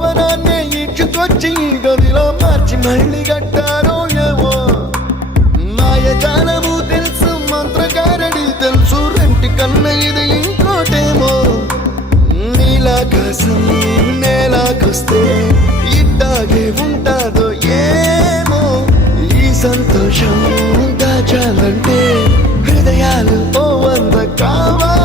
భవనాన్ని ఇచ్చుకొచ్చి గదిలో మార్చి మళ్ళీ కట్టారో ఏమో మాయజాలము తెలుసు మంత్రగారడి తెలుసు రెంటి కన్న ఇది ఇంకోటేమో నీలాకాశం నేలాకొస్తే ఇట్టాగే ఉంటాదో ఏమో ఈ సంతోషం దాచాలంటే హృదయాలు ఓ వంద కావాలి